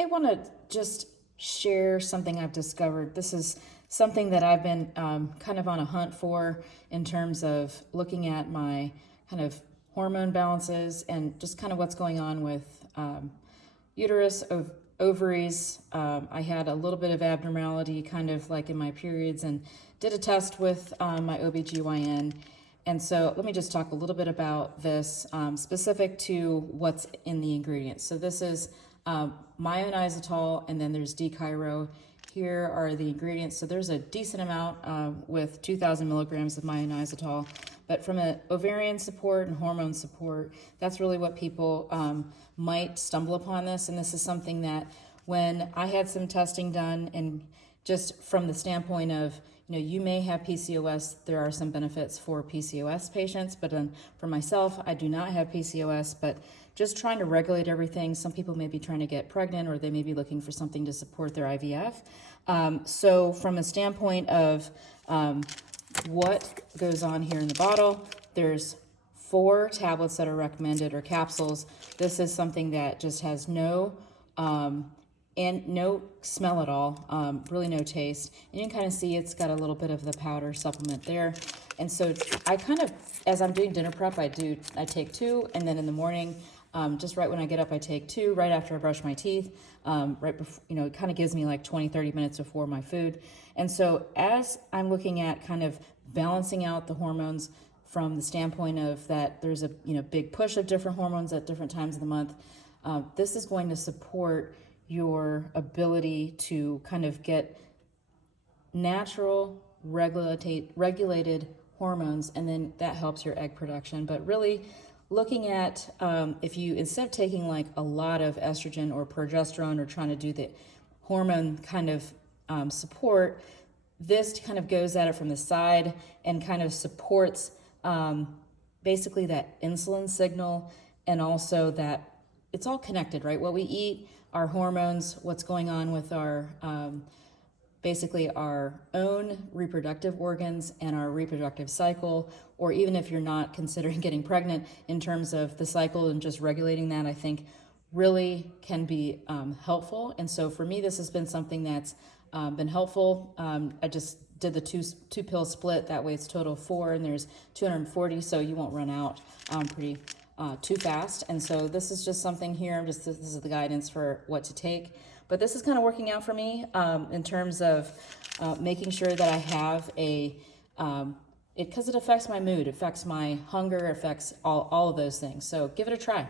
I want to just share something I've discovered. This is something that I've been kind of on a hunt for in terms of looking at my kind of hormone balances and just kind of what's going on with uterus, ovaries. I had a little bit of abnormality kind of like in my periods and did a test with my OBGYN. And so let me just talk a little bit about this specific to what's in the ingredients. So this is my inositol, and then there's d-chiro. Here are the ingredients. So there's a decent amount with 2,000 milligrams of my inositol. But from an ovarian support and hormone support, that's really what people might stumble upon this. And this is something that when I had some testing done, and just from the standpoint of, you may have PCOS, there are some benefits for PCOS patients, but for myself, I do not have PCOS, but just trying to regulate everything. Some people may be trying to get pregnant, or they may be looking for something to support their IVF. So from a standpoint of what goes on here in the bottle, there's 4 tablets that are recommended, or capsules. This is something that just has no smell at all, really no taste. And you can kind of see it's got a little bit of the powder supplement there. And so I kind of, as I'm doing dinner prep, I take 2, and then in the morning, just right when I get up, I take 2, right after I brush my teeth, right before, it kind of gives me like 20-30 minutes before my food. And so as I'm looking at kind of balancing out the hormones from the standpoint of that there's a big push of different hormones at different times of the month, this is going to support your ability to kind of get natural regulated hormones, and then that helps your egg production. But really looking at if you, instead of taking like a lot of estrogen or progesterone or trying to do the hormone kind of support, this kind of goes at it from the side and kind of supports basically that insulin signal, and also that it's all connected, right? What we eat, our hormones, what's going on with our basically our own reproductive organs and our reproductive cycle, or even if you're not considering getting pregnant, in terms of the cycle and just regulating that, I think really can be helpful. And so for me, this has been something that's been helpful. I just did the two pill split. That way it's total 4, and there's 240, so you won't run out pretty too fast. And so this is just something here. This is the guidance for what to take. But this is kind of working out for me in terms of making sure that I have because it affects my mood, affects my hunger, affects all of those things. So give it a try.